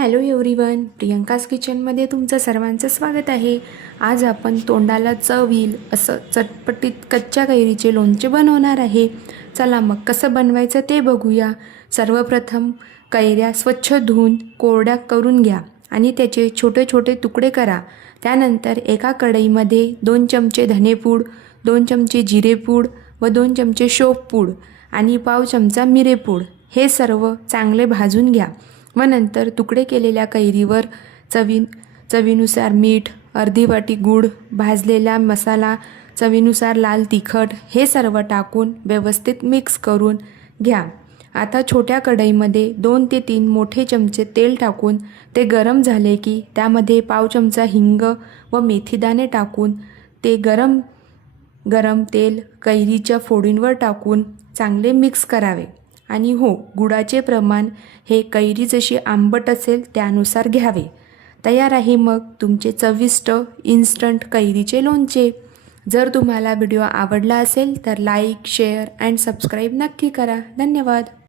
Hello everyone, Priyanka's किचनमध्ये तुमचं सर्वांचं स्वागत आहे। आज आपण तोंडाला चव येईल असं चटपटीत कच्च्या कैरीचे लोणचे बनवणार आहे। चला मग कसं बनवायचं ते बघूया। सर्वप्रथम कैऱ्या स्वच्छ धुवून कोरड्या करून घ्या आणि त्याचे छोटे छोटे तुकडे करा। त्यानंतर एका कढईमध्ये 2 चमचे धनेपूड, 2 चमचे जिरेपूड व 2 चमचे शोपपूड आणि पाव चमचा मिरेपूड हे सर्व चांगले भाजून घ्या व नंतर तुकडे केलेल्या कैरीवर चवीनुसार मीठ, अर्धी वाटी गूळ, भाजलेला मसाला, चवीनुसार लाल तिखट हे सर्व टाकून व्यवस्थित मिक्स करून घ्या। आता छोट्या कढईमध्ये 2 ते 3 मोठे चमचे तेल टाकून ते गरम झाले की त्यामध्ये पाव चमचा हिंग व मेथीदाणे टाकून ते गरम तेल कैरीच्या फोडींवर टाकून चांगले मिक्स करावे। आणि हो, गुळाचे प्रमाण हे कैरी जशी आंबट असेल त्यानुसार घ्यावे। तयार आहे मग तुमचे चविष्ट इन्स्टंट कैरीचे लोणचे। जर तुम्हाला व्हिडिओ आवडला असेल तर लाईक, शेअर अँड सबस्क्राईब नक्की करा। धन्यवाद।